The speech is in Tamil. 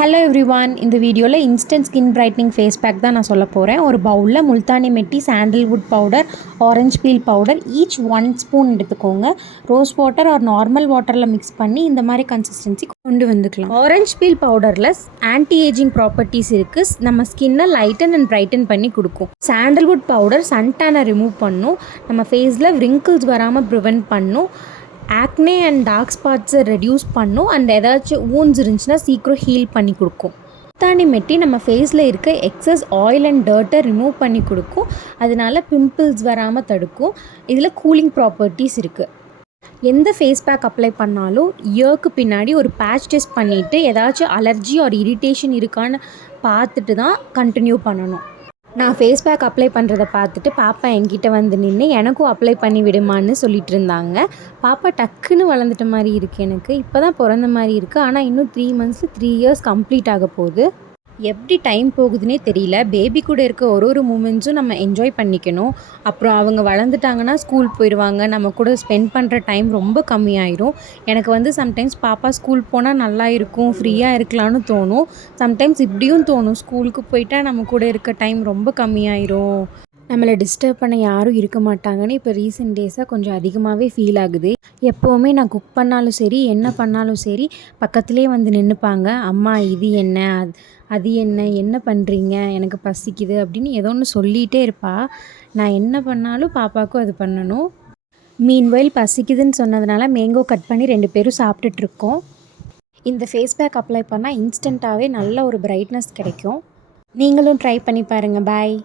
ஹலோ எவ்ரிவான், இந்த வீடியோவில் instant skin brightening face pack தான் நான் சொல்ல போகிறேன். ஒரு பவுலில் Multani mitti, sandalwood powder, orange peel powder each 1 spoon எடுத்துக்கோங்க. ரோஸ் வாட்டர் ஆர் நார்மல் வாட்டரில் மிக்ஸ் பண்ணி இந்த மாதிரி கன்சிஸ்டன்சி கொண்டு வந்துக்கலாம். ஆரஞ்ச் பீல் பவுடரில் ஆன்டி ஏஜிங் ப்ராப்பர்ட்டிஸ் இருக்குது. நம்ம ஸ்கின்னை லைட்டன் அண்ட் பிரைட்டன் பண்ணி கொடுக்கும். சாண்டல்வுட் பவுடர் சன்டேனை ரிமூவ் பண்ணும், நம்ம ஃபேஸில் wrinkles வராமல் ப்ரிவென்ட் பண்ணும், ஆக்னே அண்ட் டார்க் ஸ்பாட்ஸை ரெடியூஸ் பண்ணும், அண்ட் ஏதாச்சும் ஊன்ஸ் இருந்துச்சுன்னா சீக்கிரம் ஹீல் பண்ணி கொடுக்கும். முல்தானி மெட்டி நம்ம ஃபேஸில் இருக்க எக்ஸஸ் ஆயில் அண்ட் டர்ட்டை ரிமூவ் பண்ணி கொடுக்கும், அதனால பிம்பிள்ஸ் வராமல் தடுக்கும். இதில் கூலிங் ப்ராப்பர்ட்டிஸ் இருக்குது. எந்த ஃபேஸ் பேக் அப்ளை பண்ணாலும் இயர்க்கு பின்னாடி ஒரு பேட்ச் டெஸ்ட் பண்ணிவிட்டு ஏதாச்சும் அலர்ஜி ஆர் இரிட்டேஷன் இருக்கான்னு பார்த்துட்டு தான் கண்டினியூ பண்ணணும். நான் ஃபேஸ் பேக் அப்ளை பண்ணுறதை பார்த்துட்டு பாப்பா என்கிட்ட வந்து நின்று எனக்கும் அப்ளை பண்ணி விடுமான்னு சொல்லிட்டு இருந்தாங்க. பாப்பா டக்குன்னு வளர்ந்துட்ட மாதிரி இருக்குது, எனக்கு இப்போ தான் பிறந்த மாதிரி இருக்குது. ஆனால் இன்னும் 3 months 3 years கம்ப்ளீட் ஆக போகுது. எப்படி டைம் போகுதுன்னே தெரியல. பேபி கூட இருக்க ஒரு மூமெண்ட்ஸும் நம்ம என்ஜாய் பண்ணிக்கணும். அப்புறம் அவங்க வளர்ந்துட்டாங்கன்னா ஸ்கூல் போயிடுவாங்க, நம்ம கூட ஸ்பெண்ட் பண்ணுற டைம் ரொம்ப கம்மியாயிரும். எனக்கு சம்டைம்ஸ் பாப்பா ஸ்கூல் போனால் நல்லா இருக்கும், ஃப்ரீயாக இருக்கலாம்னு தோணும். சம்டைம்ஸ் இப்படியும் தோணும், ஸ்கூலுக்கு போயிட்டா நம்ம கூட இருக்க டைம் ரொம்ப கம்மியாயிரும், நம்மளை டிஸ்டர்ப் பண்ண யாரும் இருக்க மாட்டாங்கன்னு இப்போ ரீசெண்ட் டேஸாக கொஞ்சம் அதிகமாகவே ஃபீல் ஆகுது. எப்போவுமே நான் குக் பண்ணாலும் சரி, என்ன பண்ணாலும் சரி, பக்கத்துலேயே வந்து நின்றுப்பாங்க. அம்மா இது என்ன, அது என்ன பண்ணுறீங்க, எனக்கு பசிக்குது அப்படின்னு ஏதோ ஒன்று சொல்லிகிட்டே இருப்பா. நான் என்ன பண்ணாலும் பாப்பாவுக்கும் அது பண்ணணும். மீன்வைல் பசிக்குதுன்னு சொன்னதுனால மேங்கோ கட் பண்ணி 2 பேரும் சாப்பிட்டுட்ருக்கோம். இந்த ஃபேஸ் பேக் அப்ளை பண்ணால் இன்ஸ்டண்ட்டாகவே நல்ல ஒரு பிரைட்னஸ் கிடைக்கும். நீங்களும் ட்ரை பண்ணி பாருங்கள். பாய்.